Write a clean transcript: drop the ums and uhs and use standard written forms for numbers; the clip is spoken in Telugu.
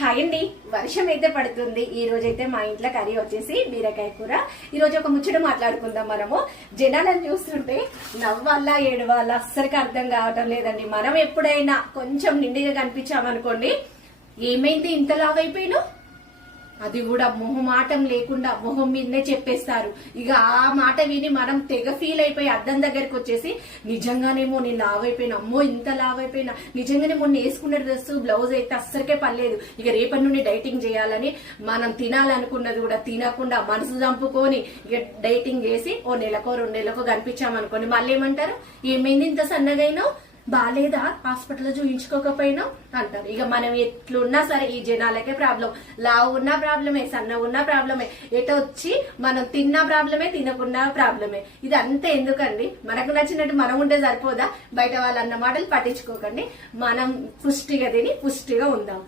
హాయ్ అండి. వర్షం అయితే పడుతుంది. ఈ రోజైతే మా ఇంట్లో కర్రీ వచ్చేసి బీరకాయ కూర. ఈ రోజు ఒక ముచ్చట మాట్లాడుకుందాం. మనము జనాలను చూస్తుంటే నవ్వాలా ఏడవాలా అస్సలకి అర్థం కావటం లేదండి. మనం ఎప్పుడైనా కొంచెం నిండిగా కనిపించామనుకోండి, ఏమైంది ఇంత లావైపోయినా, అది కూడా మొహమాటం లేకుండా మొహం మీదనే చెప్పేస్తారు. ఇక ఆ మాట విని మనం తెగ ఫీల్ అయిపోయి అద్దం దగ్గరికి వచ్చేసి, నిజంగానేమో నేను లావైపోయినా, అమ్మో ఇంత లావైపోయినా, నిజంగానే మొన్న వేసుకున్న డ్రెస్ బ్లౌజ్ అయితే అస్సలకే పర్లేదు, ఇక రేపటి నుండి డైటింగ్ చేయాలని మనం తినాలనుకున్నది కూడా తినకుండా మనసు చంపుకొని ఇక డైటింగ్ చేసి ఓ నెలకో 2 నెలలకో కనిపించామనుకోండి, మళ్ళీ ఏమంటారు, ఏమైంది ఇంత సన్నగైనా, బాలేదా, హాస్పిటల్లో చూయించుకోకపోయినా అంటారు. ఇక మనం ఎట్లున్నా సరే ఈ జనాలకే ప్రాబ్లం. లావు ఉన్నా ప్రాబ్లమే, సన్న ఉన్నా ప్రాబ్లమే, ఎటో వచ్చి మనం తిన్నా ప్రాబ్లమే, తినకున్నా ప్రాబ్లమే. ఇది అంతా ఎందుకండి? మనకు నచ్చినట్టు మనం ఉంటే సరిపోదా? బయట వాళ్ళు అన్న మాటలు పట్టించుకోకండి. మనం పుష్టిగా తిని పుష్టిగా ఉందాం.